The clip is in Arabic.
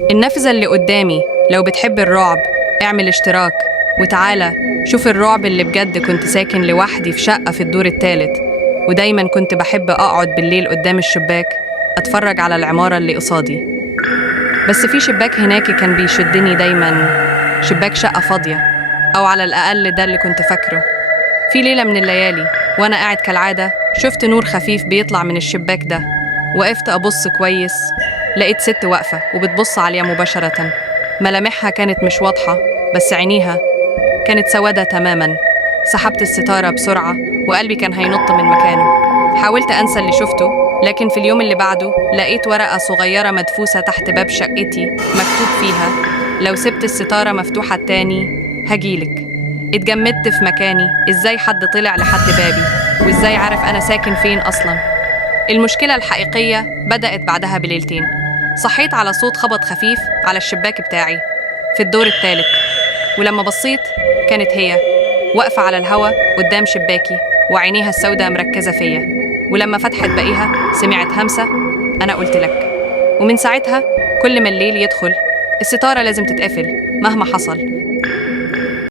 النافذة اللي قدامي، لو بتحب الرعب اعمل اشتراك وتعالى شوف الرعب اللي بجد. كنت ساكن لوحدي في شقة في الدور الثالث، ودايما كنت بحب أقعد بالليل قدام الشباك أتفرج على العمارة اللي قصادي. بس في شباك هناك كان بيشدني دايما، شباك شقة فاضية، أو على الأقل ده اللي كنت فاكره. في ليلة من الليالي وأنا قاعد كالعادة شفت نور خفيف بيطلع من الشباك ده. وقفت أبص كويس، لقيت ست واقفة وبتبص عليا مباشرة. ملامحها كانت مش واضحة، بس عينيها كانت سودة تماما. سحبت الستارة بسرعة وقلبي كان هينط من مكانه. حاولت أنسى اللي شفته، لكن في اليوم اللي بعده لقيت ورقة صغيرة مدفوسة تحت باب شقتي مكتوب فيها: لو سبت الستارة مفتوحة تاني هجيلك. اتجمدت في مكاني، ازاي حد طلع لحد بابي؟ وازاي عارف أنا ساكن فين أصلا؟ المشكلة الحقيقية بدأت بعدها بليلتين. صحيت على صوت خبط خفيف على الشباك بتاعي في الدور الثالث، ولما بصيت كانت هي واقفة على الهوا قدام شباكي، وعينيها السوداء مركزة فيا. ولما فتحت بقيها سمعت همسة: أنا قلت لك. ومن ساعتها كل ما الليل يدخل الستارة لازم تتقفل مهما حصل.